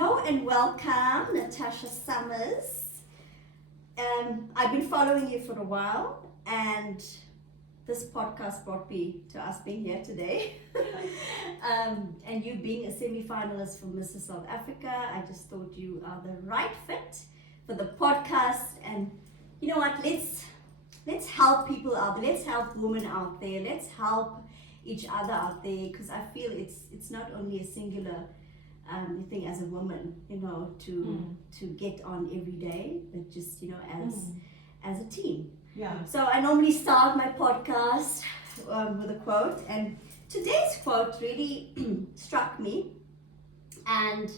Hello and welcome, Natasha Summers. I've been following you for a while, and this podcast brought me to us being here today. And you being a semi-finalist for Mrs. South Africa, I just thought you are the right fit for the podcast. And you know what? Let's help people out there. Let's help women out there. Let's help each other out there, because I feel it's not only a singular thing as a woman, to get on every day, but just as a team. Yeah. So I normally start my podcast with a quote, and today's quote really struck me, and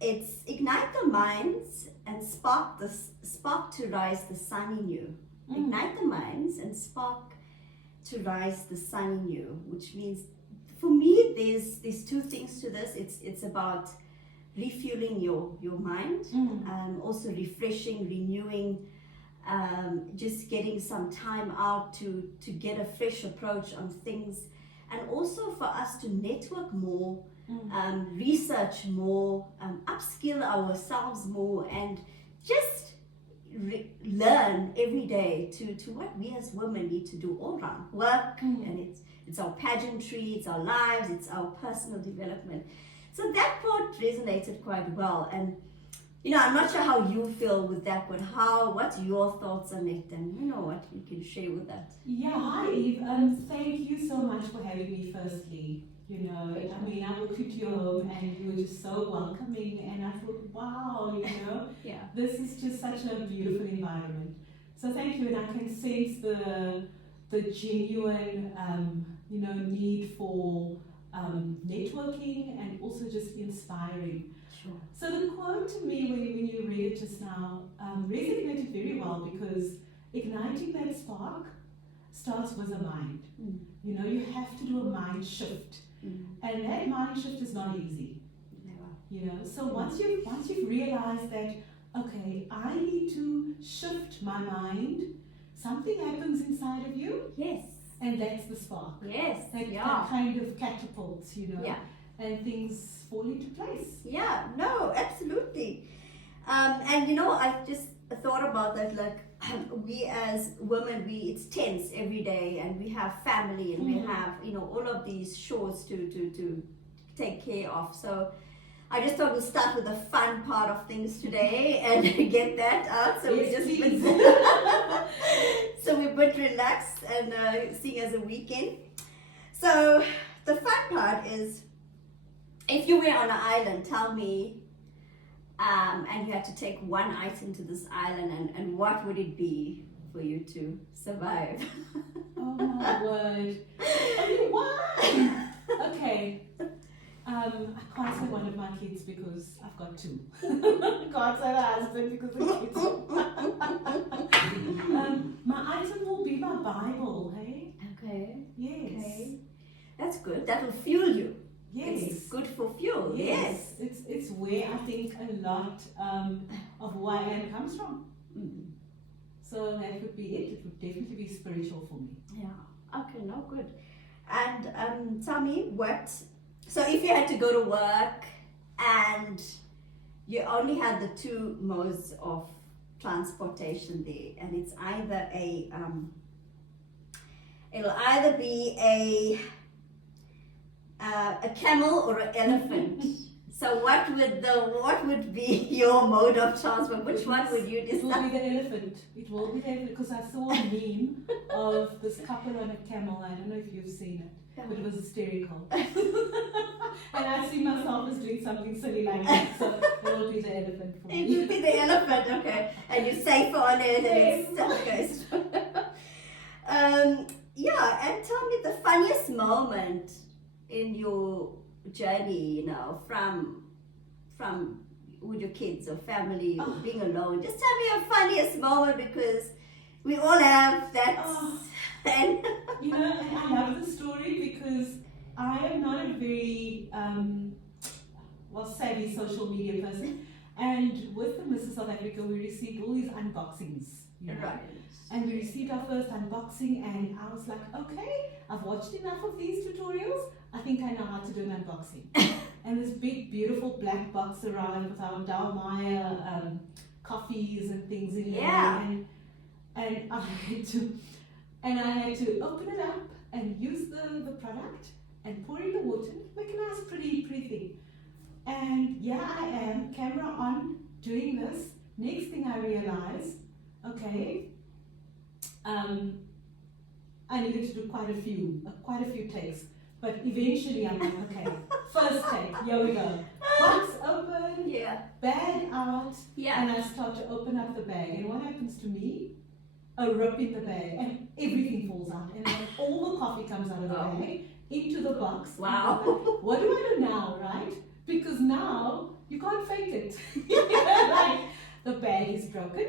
it's ignite the minds and spark to rise the sun in you. Ignite the minds and spark to rise the sun in you, which means for me there's two things to this. It's about refueling your mind, also refreshing, renewing, just getting some time out to get a fresh approach on things, and also for us to network more, research more, upskill ourselves more, and just learn every day to what we as women need to do all around work, and it's our pageantry, it's our lives, it's our personal development. So that quote resonated quite well, and I'm not sure how you feel with that, but what's your thoughts on it, and what you can share with that. Yeah, hi Eve. Thank you so much for having me firstly. I walked into your home and you were just so welcoming, and I thought, wow, Yeah. this is just such a beautiful environment. So thank you, and I can sense the genuine need for networking and also just inspiring. Sure. So the quote to me when you read it just now resonated very well, because igniting that spark starts with a mind. You have to do a mind shift, and that mind shift is not easy. Never. So once you've realized that, okay, I need to shift my mind, something happens inside of you. Yes. And that's the spark. Yes. That kind of catapults, Yeah. and things fall into place. Yeah, no, absolutely. And I just thought about that, like, we as women, it's tense every day, and we have family, and we have, all of these chores to take care of. So I just thought we'll start with the fun part of things today and get that out. So yes, we're a bit relaxed and seeing as a weekend. So the fun part is, if you were on an island, tell me, and you had to take one item to this island, and what would it be for you to survive? Oh my word. Only one! Okay. I can't say one of my kids because I've got two. I can't say the husband because the kids. My item will be my Bible, hey? Okay. Yes. Okay. That's good. That will fuel you. Yes. It's good for fuel. Yes. It's where I think a lot of who I am comes from. So that would be it. It would definitely be spiritual for me. Yeah. Okay, no, good. And tell me so if you had to go to work and you only had the two modes of transportation there, and it's either it'll either be a camel or an elephant. So what would be your mode of transport? Which one would you decide? It will be the elephant. It will be the elephant, because I saw a meme of this couple on a camel. I don't know if you've seen it, but it was hysterical. And I see myself as doing something silly like that, so it will be the elephant for me. It will be the elephant, okay. And you're safe on it, Yes. and it's okay. Yeah, and tell me the funniest moment in your journey, from with your kids or family or being alone. Just tell me your funniest moment, because we all have that. And and I love the story because I am not a very savvy social media person, and with the Mrs. South Africa we received all these unboxings, right. And we received our first unboxing, and I was like, okay, I've watched enough of these tutorials. I think I know how to do an unboxing. and this big, beautiful black box around with our Dalmaya coffees and things in Yeah. there. And I had to open it up and use the product and pour in the water, make a nice, pretty thing. And yeah, I am, camera on, doing this. Next thing I realize, okay, I needed to do quite a few takes. But eventually I'm like, okay, first take, here we go. Box open, Yeah. bag out, Yeah. and I start to open up the bag. And what happens to me? A rip in the bag, and everything falls out. And then all the coffee comes out of the bag, into the box. Wow. What do I do now, right? Because now you can't fake it. Like, the bag is broken.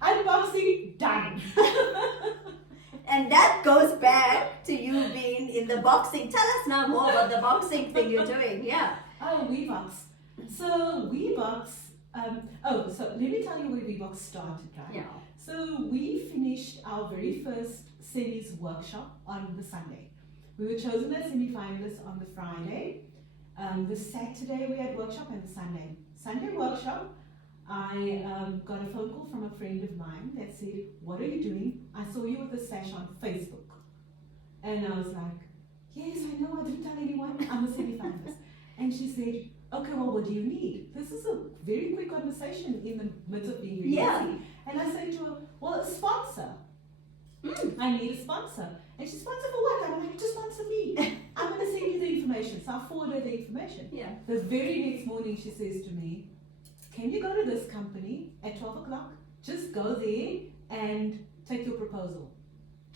Unboxing done. And that goes back to you being in the boxing. Tell us now more about the boxing thing you're doing. Yeah. Oh, WeBox. So WeBox. So let me tell you where WeBox started, right? Yeah. So we finished our very first semis workshop on the Sunday. We were chosen as semi-finalists on the Friday. The Saturday we had workshop, and the Sunday workshop, I got a phone call from a friend of mine that said, "What are you doing? I saw you with a sash on Facebook." And I was like, "Yes, I know, I didn't tell anyone, I'm a semi-finalist." And she said, "Okay, well, what do you need?" This is a very quick conversation in the midst of being really busy. And I said to her, "Well, a sponsor. I need a sponsor." And she, "Sponsor for what?" I'm like, "Just sponsor me. I'm going to send you the information." So I forwarded her the information. Yeah. The very next morning she says to me, "Can you go to this company at 12 o'clock? Just go there and take your proposal."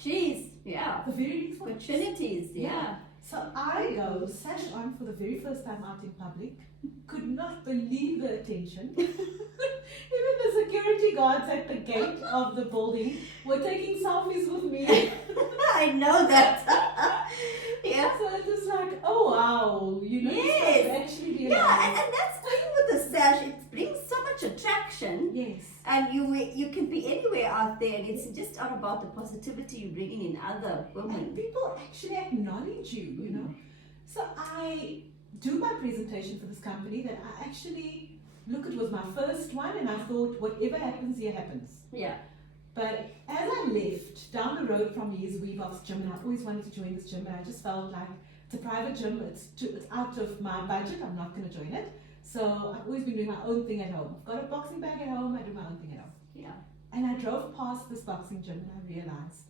Jeez. Yeah. The very next morning. Opportunities. Yeah. So I go, sash on for the very first time out in public, could not believe the attention. Even the security guards at the gate of the building were taking selfies with me. I know that. Yeah. So it was like, oh wow, you know, Yes. it's actually be Yeah, and that's the thing with the sash. It brings so much attraction. Yes. And you can be anywhere out there, and it's just all about the positivity you're bringing in other And women. people actually acknowledge you, you know. So I do my presentation for this company that I actually, look, it was my first one, and I thought, whatever happens here happens. Yeah. But as I left, down the road from me is WeBox gym, and I always wanted to join this gym, and I just felt like it's a private gym, it's out of my budget, I'm not going to join it. So I've always been doing my own thing at home. I've got a boxing bag at home, I do my own thing at home. Yeah. And I drove past this boxing gym and I realized,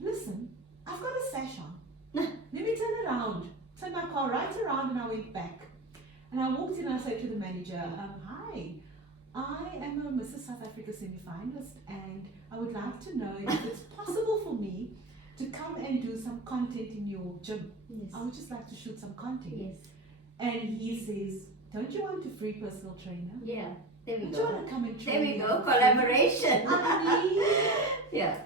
listen, I've got a sash on. Let me turn around. Turned my car right around and I went back. And I walked in and I said to the manager, "Hi, I am a Mrs. South Africa Semi Finalist, and I would like to know if it's possible for me to come and do some content in your gym. Yes. I would just like to shoot some content." Yes. And he says, "Don't you want a free personal trainer? Yeah. There we Don't you go. want to come and train There we me go. for free?" Collaboration. I mean, Yeah.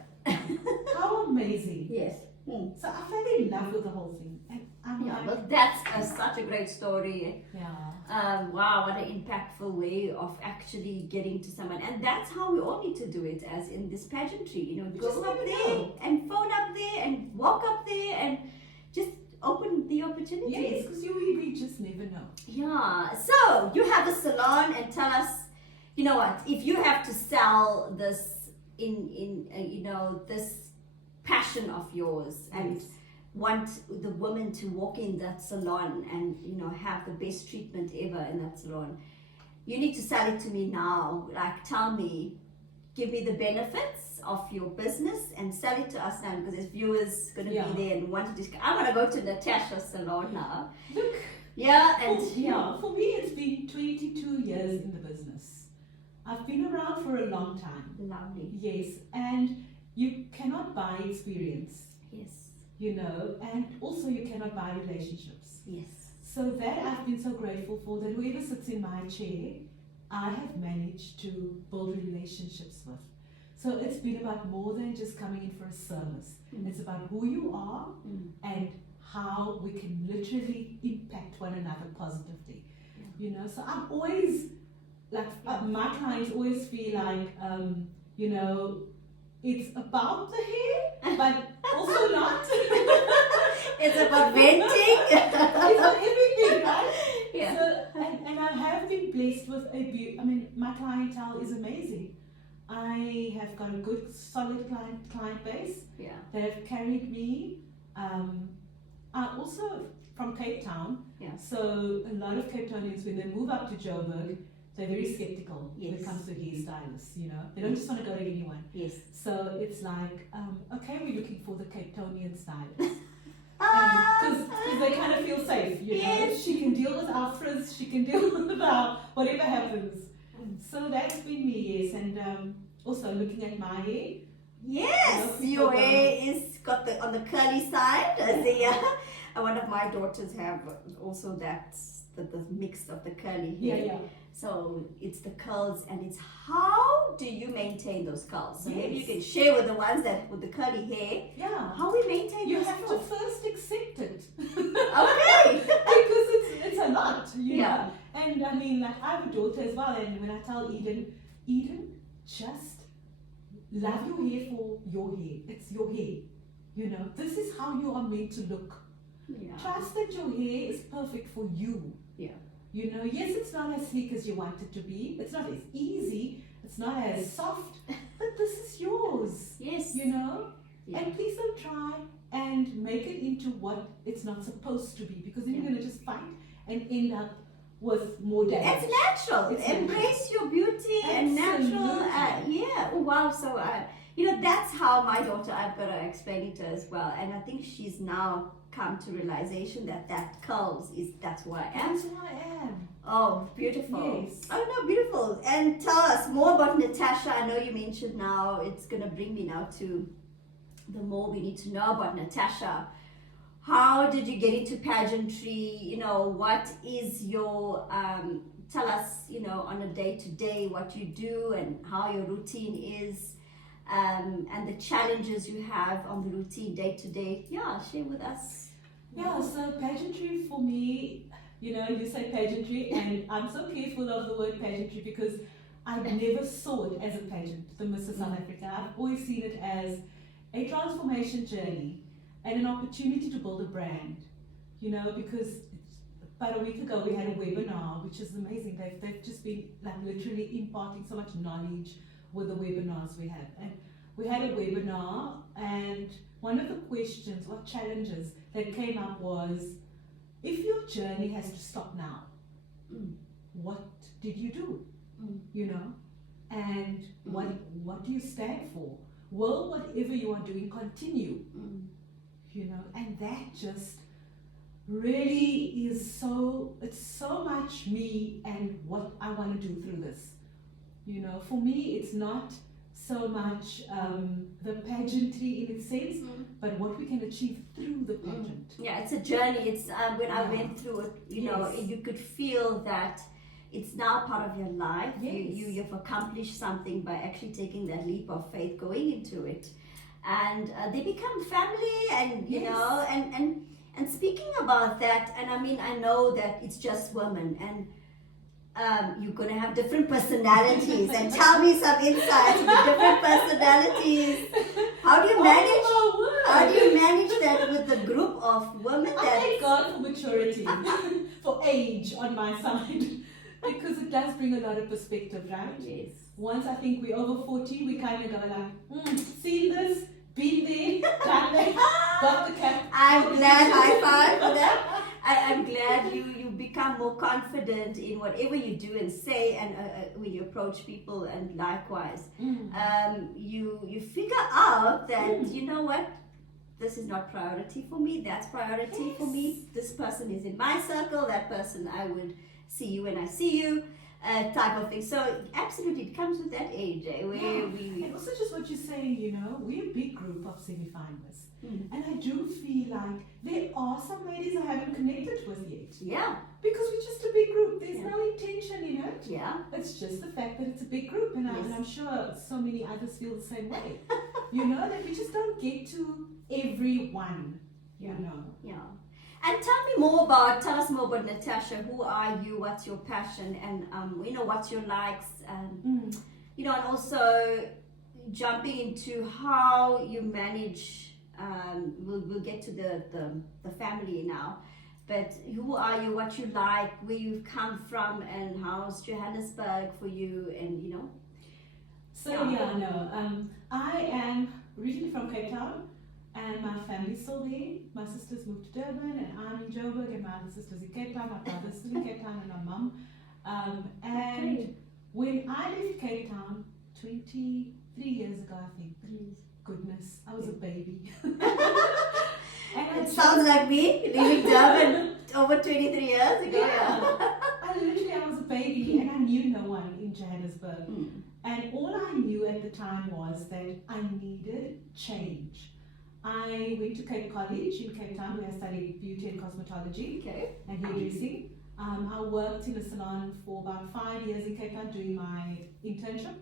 how amazing. Yes. So I fell in love with the whole thing. And I'm Yeah. like, Well, that's such a great story. yeah. Wow, what an impactful way of actually getting to someone. And that's how we all need to do it, as in this pageantry. You know, You go just up never there know. and phone up there and walk up there and just open the opportunities. Yes, because we just never know. Yeah. So you have a salon, and tell us, you know what, if you have to sell this in you know, this passion of yours, and Yes. want the women to walk in that salon and, you know, have the best treatment ever in that salon, you need to sell it to me now. Like, tell me, give me the benefits of your business and sell it to us now, because there's viewers going to Yeah. be there and want to just, I want to go to Natasha's salon now. Look, Yeah, and for me it's been 22 years in the business. I've been around for a long time. Lovely. Yes, and you cannot buy experience, Yes. you know, and also you cannot buy relationships. Yes. So that I've been so grateful for, that whoever sits in my chair, I have managed to build relationships with. So it's been about more than just coming in for a service. It's about who you are and how we can literally impact one another positively. You know, so I'm always, like, my clients always feel like, you know, it's about the hair, but also not. It's about venting. It's about everything. clientele is amazing. I have got a good, solid client base. Yeah. They have carried me. I'm also from Cape Town, Yeah. so a lot of Cape Townians, when they move up to Joburg, they're very skeptical when Yes. it comes to hairstylists, you know. They don't just want to go to anyone. Yes. So it's like, okay, we're looking for the Cape Townian stylist. Ah, Because they kind of feel safe, you know. Yes. She can deal with our frizz, she can deal with our whatever happens. So that's been me, yes. And also looking at my hair. Yes, You know, your people hair is got the on the curly side. One of my daughters have also the mix of the curly hair. Yeah. So it's the curls, and it's how do you maintain those curls? So maybe you Yes. can share with the ones that with the curly hair Yeah. how we maintain You those have to curls. first accept it. Okay. Because it's a lot, you Yeah. know. And I mean, like, I have a daughter as well, and when I tell Eden, just love your hair for your hair. It's your hair. You know, this is how you are meant to look. Yeah. Trust that your hair is perfect for you. Yeah. You know, yes, it's not as sleek as you want it to be. It's not as easy. It's not as soft. But this is yours. Yes. You know? Yeah. And please don't try and make it into what it's not supposed to be, because then you're going to just fight and end up with more damage. It's natural. It's Embrace your beauty and natural. Absolutely. Yeah. Oh, wow. So, you know, that's how my daughter, I've got to explain it to her as well. And I think she's now come to realization that curls that's who I am. That's who I am. Oh, beautiful. Yes. Oh, no, beautiful. And tell us more about Natasha. I know you mentioned now, it's going to bring me now to the more we need to know about Natasha. How did you get into pageantry? You know, what is your, tell us, you know, on a day-to-day what you do and how your routine is, and the challenges you have on the routine day-to-day. Yeah, share with us. Yeah, so pageantry for me, you know, you say pageantry, and I'm so careful of the word pageantry because I never saw it as a pageant, the Mrs. South Africa. I've always seen it as a transformation journey and an opportunity to build a brand, you know, because about a week ago we had a webinar, which is amazing. They've just been like literally imparting so much knowledge with the webinars we have. And we had a webinar, and one of the questions or challenges that came up was, if your journey has to stop now, what did you do? You know, and what do you stand for? Will whatever you are doing continue? You know, and that just really is it's so much me and what I want to do through this. You know, for me, it's not so much the pageantry in its sense, but what we can achieve through the pageant. Yeah, it's a journey. It's when I went through it, you know, you could feel that it's now part of your life. Yes. You've accomplished something by actually taking that leap of faith, going into it, and they become family, and you know, and speaking about that, and I mean, I know that it's just women, and you're going to have different personalities, and tell me some insights into different personalities. How do you manage? How do you manage that with the group of women? I thank God for maturity, for age on my side, because it does bring a lot of perspective, right? Yes. Once I think we're over 40, we kind of go like, seen this, been there, done that, got the cap. I'm glad, high five for that. I'm glad you become more confident in whatever you do and say, and when you approach people, and likewise, you figure out that you know what, this is not priority for me, that's priority for me. This person is in my circle, that person I would see you when I see you, type of thing. So absolutely, it comes with that age, where we and also just what you're saying, you know, we're a big group of semi-finalists. And I do feel like there are some ladies I haven't connected with yet. Yeah. Because we're just a big group. There's no intention in it. Yeah. It's just the fact that it's a big group, and I'm sure so many others feel the same way. You know, that we just don't get to everyone, you know. Yeah. And tell us more about Natasha. Who are you? What's your passion? And you know, what's your likes? And you know, and also jumping into how you manage. We'll get to the family now, but who are you, what you like, where you've come from, and how's Johannesburg for you, and you know. So I am originally from Cape Town, and my family's still there. My sisters moved to Durban, and I'm in Joburg, and my other sister's in Cape Town. My brother's still in Cape Town, and my mum. And when I left Cape Town 23 years ago, I think. Goodness, I was a baby. And It sounds like me leaving Durban over 23 years ago. Yeah. I was a baby, and I knew no one in Johannesburg. And all I knew at the time was that I needed change. I went to Cape College in Cape Town, where I studied beauty and cosmetology and hairdressing. I worked in a salon for about 5 years in Cape Town doing my internship.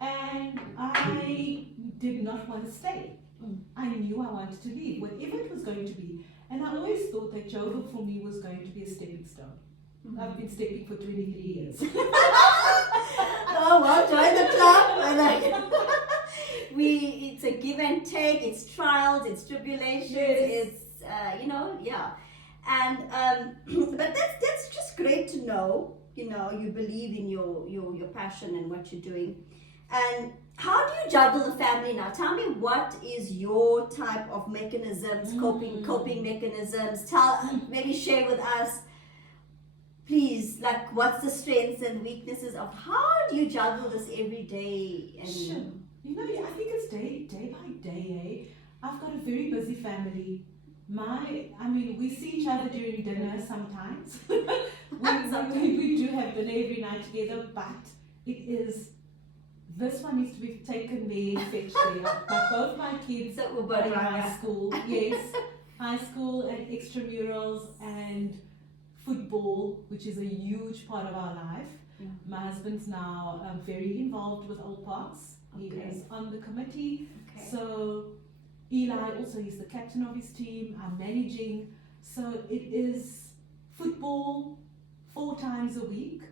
And I did not want to stay. I knew I wanted to leave, whatever it was going to be. And I always thought that Joburg for me was going to be a stepping stone. I've been stepping for 23 years. Oh, well, join the club. It's a give and take, it's trials, it's tribulations, it's, And, but that's just great to know, you believe in your passion and what you're doing. And how do you juggle the family now? Tell me, what is your type of mechanisms, coping mechanisms? Maybe share with us, please, like what's the strengths and weaknesses of how do you juggle this every day? And sure. I think it's day by day. I've got a very busy family. We see each other during dinner sometimes. we do have dinner every night together, but this one needs to be taken there, fetched there. But both my kids are in high school. Yes, high school and extramurals and football, which is a huge part of our life. My husband's now very involved with Old Parks. He is on the committee. So Eli also is the captain of his team. I'm managing. So it is football 4 times a week.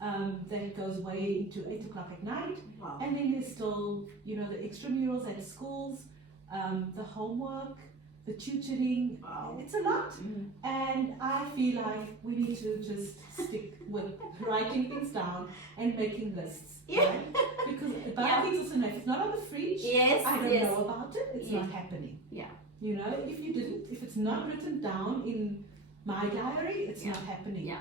That goes way into 8 o'clock at night. Wow. And then there's still, the extramurals at schools, the homework, the tutoring. Wow. It's a lot. And I feel like we need to just stick with writing things down and making lists. Right? Because things also know, if it's not on the fridge, I don't know about it, it's not happening. If it's not written down in my diary, it's not happening.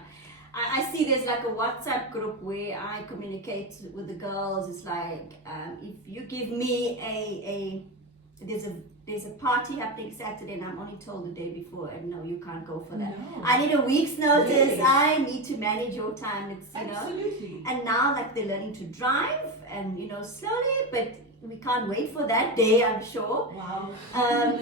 I see there's like a WhatsApp group where I communicate with the girls. It's like, if you give me there's a party happening Saturday and I'm only told the day before, and no, you can't go for that. No. I need a week's notice. I need to manage your time. It's Absolutely. And now like they're learning to drive and slowly, but we can't wait for that day, I'm sure. Wow.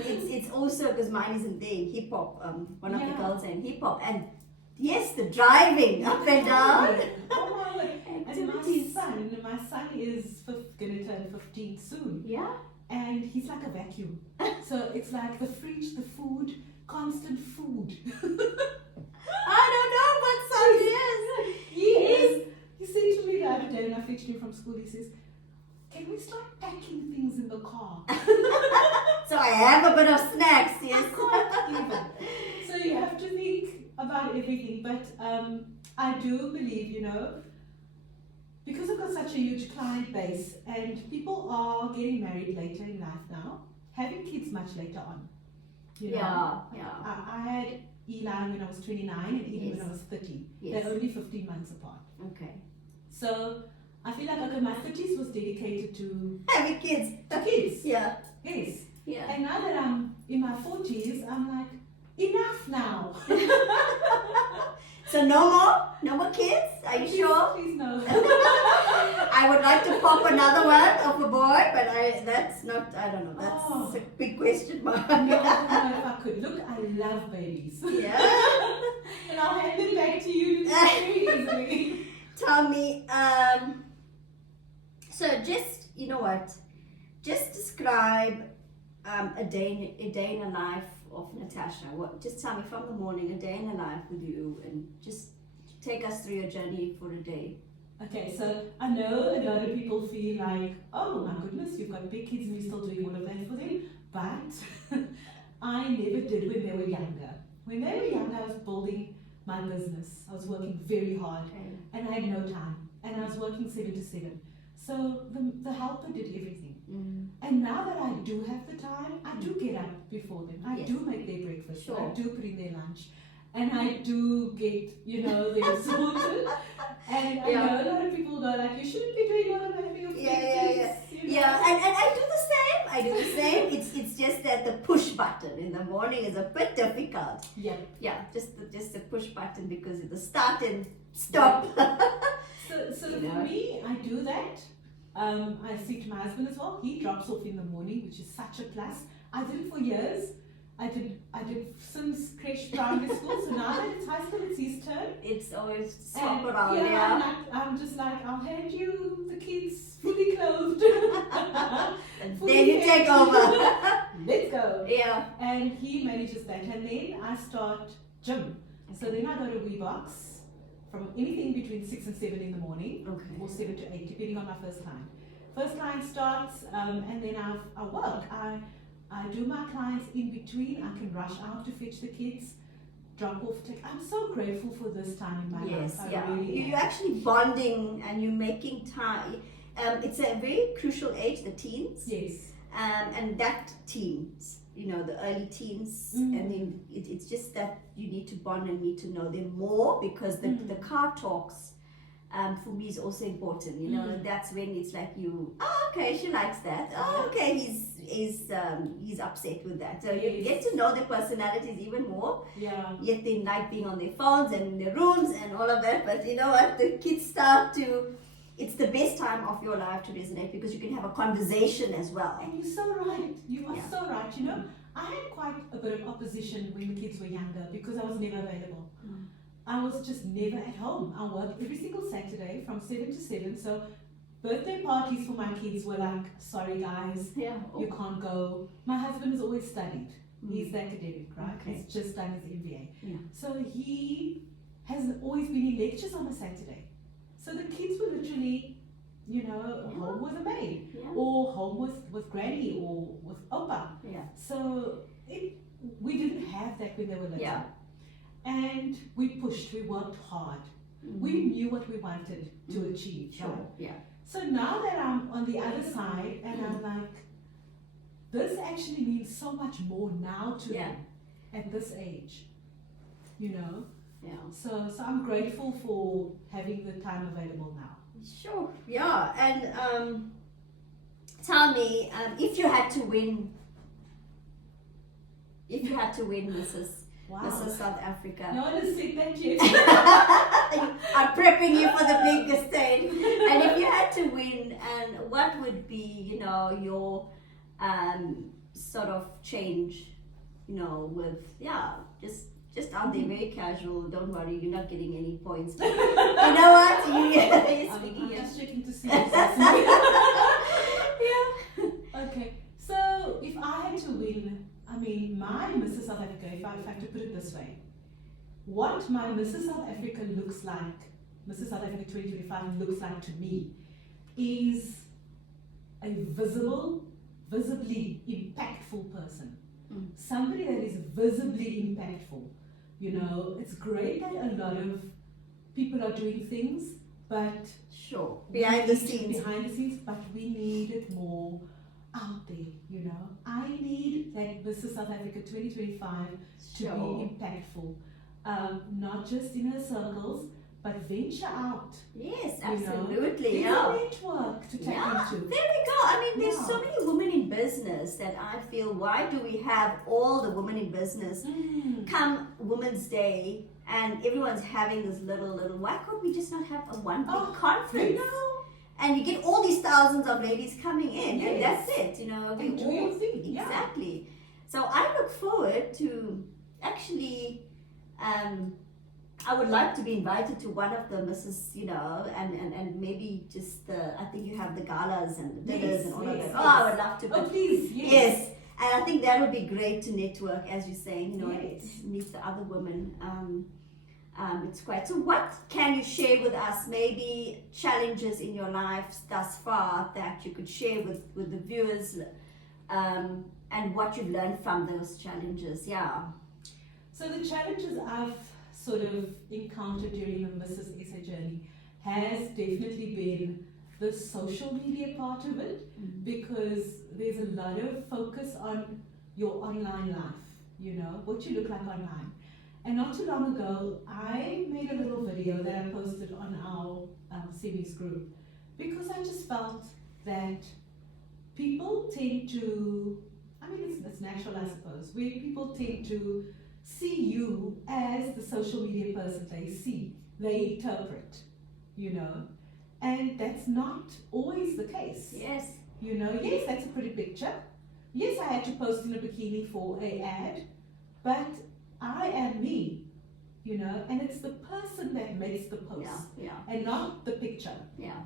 It's also because mine isn't there in hip hop. One of the girls are in hip hop, and yes, the driving up and down. Oh my word. And my son is going to turn 15 soon. Yeah. And he's like a vacuum. So it's like the fridge, the food, constant food. I don't know what son he is. Yes. He said to me the other day when I fetched him from school, he says, can we start packing things in the car? So I have a bit of snacks, yes. I can't even. So you have to think about everything. But I do believe, because I've got such a huge client base and people are getting married later in life now, having kids much later on. I had Eli when I was 29 and Eden when I was 30. Yes. They're only 15 months apart. Okay. So I feel like my 30s was dedicated to having kids. To kids. Yeah. Yes. Yeah. And now that I'm in my 40s, I'm like, enough now. So no more kids? Are you sure? Please no. I would like to pop another one of a boy, but that's not, I don't know, that's a big question mark. No, if I could. Look, I love babies. Yeah. And I'll hand it back to you very easily. Tell me, so just, just describe a day in a life of Natasha. Just tell me from the morning, a day in a life with you, and just take us through your journey for a day. Okay, so I know a lot of people feel like, oh my goodness, you've got big kids and you're still doing all of that for them, but I never did when they were younger. When they were young, I was building my business. I was working very hard, and I had no time. And I was working 7 to 7. So the helper did everything. And now that I do have the time, I do get up before them. I do make their breakfast. Sure. I do put in their lunch. And I do get, them sorted. And I know a lot of people go like, you shouldn't be doing all of that for your kids. Yeah, and I do the same. It's just that the push button in the morning is a bit difficult. Yeah. Yeah, just the push button because of the start and stop. So for me, I do that. I speak to my husband as well. He drops off in the morning, which is such a plus. I did it for years. I did since creche primary school. So now that it's high school, it's his turn. It's always swap around. And I'm just like, I'll hand you the kids fully clothed. And then you take over. Let's go. Yeah. And he manages that. And then I start gym. So then I go to WeBox from anything between 6 and 7 in the morning, or 7 to 8, depending on my first client. First client starts, and then I work. I do my clients in between. I can rush out to fetch the kids, drop off. I'm so grateful for this time in my life. You're actually bonding and you're making time. It's a very crucial age, the teens. Yes. And that teens, the early teens, and then it's just that you need to bond and need to know them more because the car talks. For me is also important, that's when it's like okay, she likes that. Oh, okay, he's upset with that. So you get to know their personalities even more. Yeah. Yet they like being on their phones and in their rooms and all of that. But you know what? The kids start to. It's the best time of your life to resonate because you can have a conversation as well. And you're so right. You are so right. I had quite a bit of opposition when the kids were younger because I was never available. I was just never at home. I worked every single Saturday from 7 to 7. So birthday parties for my kids were like, sorry guys, you can't go. My husband has always studied. He's the academic, right? Okay. He's just done his MBA. Yeah. So he has always been in lectures on a Saturday. So the kids were literally, home with a maid or home with granny or with Opa. Yeah. So we didn't have that when they were little. Yeah. And we pushed, we worked hard. We knew what we wanted to achieve. Sure. Right? Yeah. So now that I'm on the other side and I'm like, this actually means so much more now to them at this age. Yeah. So I'm grateful for having the time available now. Sure. Yeah. And tell me, if you had to win, Mrs. South Africa. No one has said that yet. I'm prepping you for the big stage. And if you had to win, and what would be, your sort of change, with just out there, very casual. Don't worry, you're not getting any points. But you know what? You're speaking. I'm just checking to see. Okay. So if I had to win, my Mrs. South Africa, if I have to put it this way, what my Mrs. South Africa looks like, Mrs. South Africa 2025 looks like to me, is a visibly impactful person. Somebody that is visibly impactful. It's great that a lot of people are doing things, but behind the scenes, but we need it more out there, I need that Mrs. South Africa 2025 to be impactful, not just in her circles, but venture out. Yes, absolutely. There's a network to tap into. There we go. There's so many women in business that I feel, why do we have all the women in business come Women's Day and everyone's having this little, why can't we just not have a one big conference? And you get all these thousands of ladies coming in, and that's it, And do your thing. Exactly. So I look forward to actually, I would like to be invited to one of the Mrs. And maybe just I think you have the galas and the dinners and all of that. Oh, I would love to. Oh, please. Yes. And I think that would be great to network, as you're saying, meet the other women. It's quite. So what can you share with us, maybe challenges in your life thus far that you could share with the viewers, and what you've learned from those challenges? Yeah. So the challenges I've sort of encountered during the Mrs. SA journey has definitely been the social media part of it, because there's a lot of focus on your online life, you know, what you look like online. And not too long ago, I made a little video that I posted on our series group, because I just felt that people tend to, I mean, it's natural, I suppose, where people tend to see you as the social media person they interpret, you know, and that's not always the case. Yes. You know, yes, that's a pretty picture. Yes, I had to post in a bikini for an ad, but I am me, you know, and it's the person that makes the post and not the picture,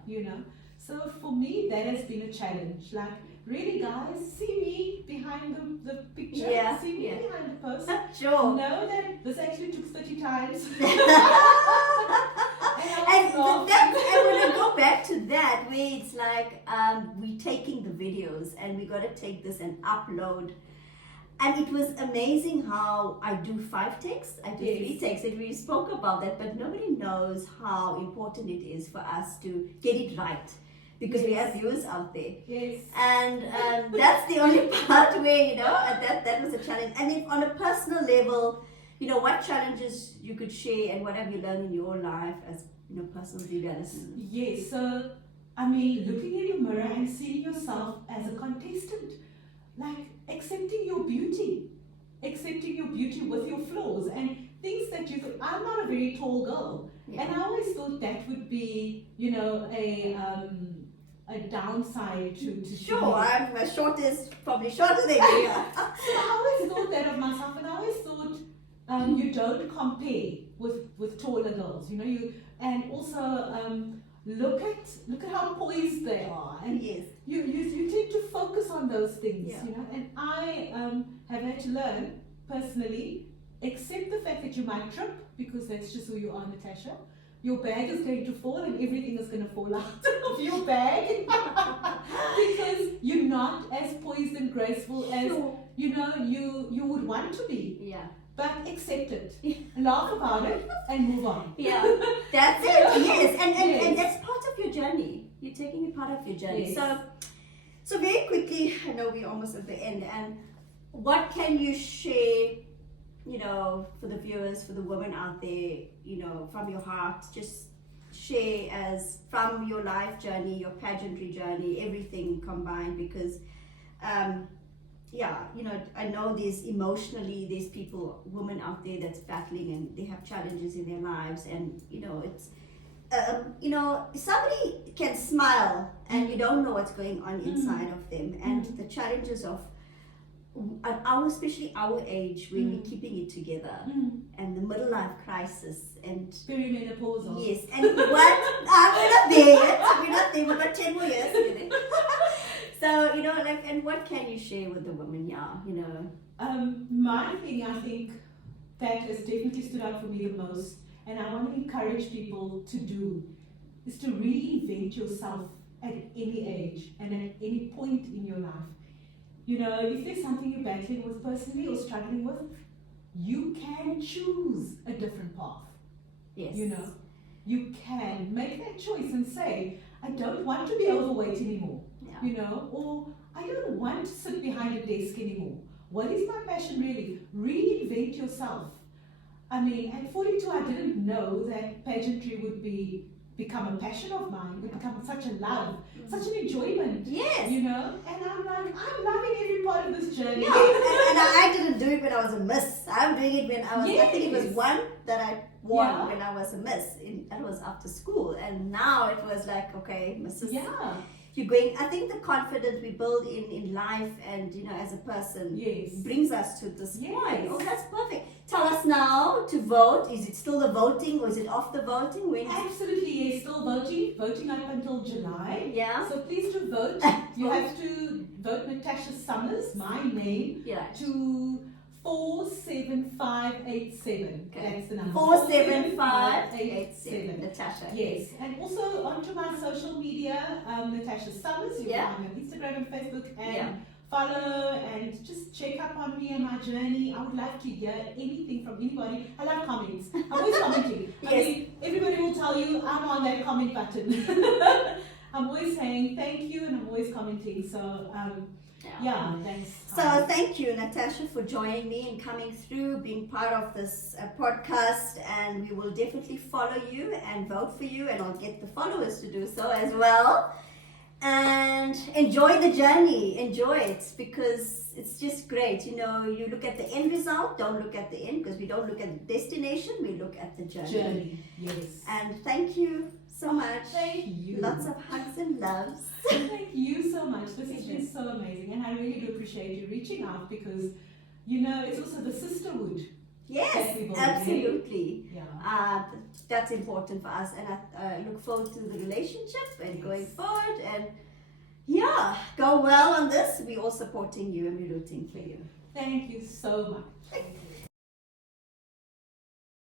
you know. So for me, that has been a challenge. Like, really, guys, see me behind the picture, see me behind the post. Sure. Know that this actually took 30 times. And I want to go back to that, where it's like we're taking the videos and we got to take this and upload. And it was amazing how I do 5 takes, I do 3 takes, and we spoke about that, but nobody knows how important it is for us to get it right, because we have viewers out there. Yes. And that's the only part where, you know, that was a challenge. And if on a personal level, you know, what challenges you could share and what have you learned in your life as, you know, personal development? Yes, so, I mean, looking in the mirror and seeing yourself as a contestant, like accepting your beauty with your flaws and things that you, I'm not a very tall girl, and I always thought that would be, you know, a downside to Sure, I'm as short as, probably shorter than you are. So I always thought that of myself, and I always thought you don't compare with taller girls, you know, and also look at how poised they are, and you tend to focus on those things, you know. And I have had to learn personally, accept the fact that you might trip, because that's just who you are, Natasha. Your bag is going to fall and everything is going to fall out of your bag because you're not as poised and graceful as you know you would want to be. Yeah. But accept it, laugh about it, and move on. Yeah, that's it. Yes, and that's part of your journey. You're taking it part of your journey. Yes. So very quickly, I know we're almost at the end. And what can you share, you know, for the viewers, for the women out there, you know, from your heart? Just share as from your life journey, your pageantry journey, everything combined, because. You know, I know there's people, women out there that's battling and they have challenges in their lives, and you know, it's you know, somebody can smile and you don't know what's going on inside of them, and the challenges of especially our age, when we're keeping it together, and the middle life crisis, and perimenopausal. Yes, and what we're not there yet. We're not there. We've got 10 more years. So, you know, like, and what can you share with the women? Yeah, you know. My thing, I think, that has definitely stood out for me the most, and I want to encourage people to do, is to reinvent yourself at any age and at any point in your life. You know, if there's something you're battling with personally or struggling with, you can choose a different path. Yes. You know, you can make that choice and say, I don't want to be overweight anymore. You know, or I don't want to sit behind a desk anymore. What is my passion really? Reinvent yourself. I mean, at 42, I didn't know that pageantry would become a passion of mine, would become such a love, such an enjoyment. Yes. You know, and I'm like, I'm loving every part of this journey. Yeah, and I didn't do it when I was a miss. I'm doing it when I was, I think it was one that I won when I was a miss. It was after school, and now it was like, okay, Mrs. Yeah. You're going, I think the confidence we build in life and, you know, as a person brings us to this point. Oh, that's perfect. Tell us now to vote. Is it still the voting, or is it off the voting? When Absolutely, yes, still voting up until July. Yeah. So please do vote. You have to vote Natasha Summers, my name, to 47587. Okay. That's the number. 47587. Natasha. Yes, and also onto my social media, Natasha Summers. You can find me on Instagram and Facebook, and follow and just check up on me and my journey. I would love to hear anything from anybody. I love comments. I'm always commenting. Yes. I mean, everybody will tell you I'm on that comment button. I'm always saying thank you and I'm always commenting. So, yeah, thanks. So thank you, Natasha, for joining me and coming through, being part of this podcast, and we will definitely follow you and vote for you, and I'll get the followers to do so as well. And enjoy the journey, enjoy it, because it's just great. You know, you look at the end result, don't look at the end, because we don't look at the destination, we look at the journey. Yes. And thank you so much. Thank you. Lots of hugs and loves. Thank you so much. This has been so amazing, and I really do appreciate you reaching out because, you know, it's also the sisterhood. Yes, absolutely. Yeah. That's important for us, and I look forward to the relationship and going forward. And yeah, go well on this. We're all supporting you and we're rooting for you. Thank you so much.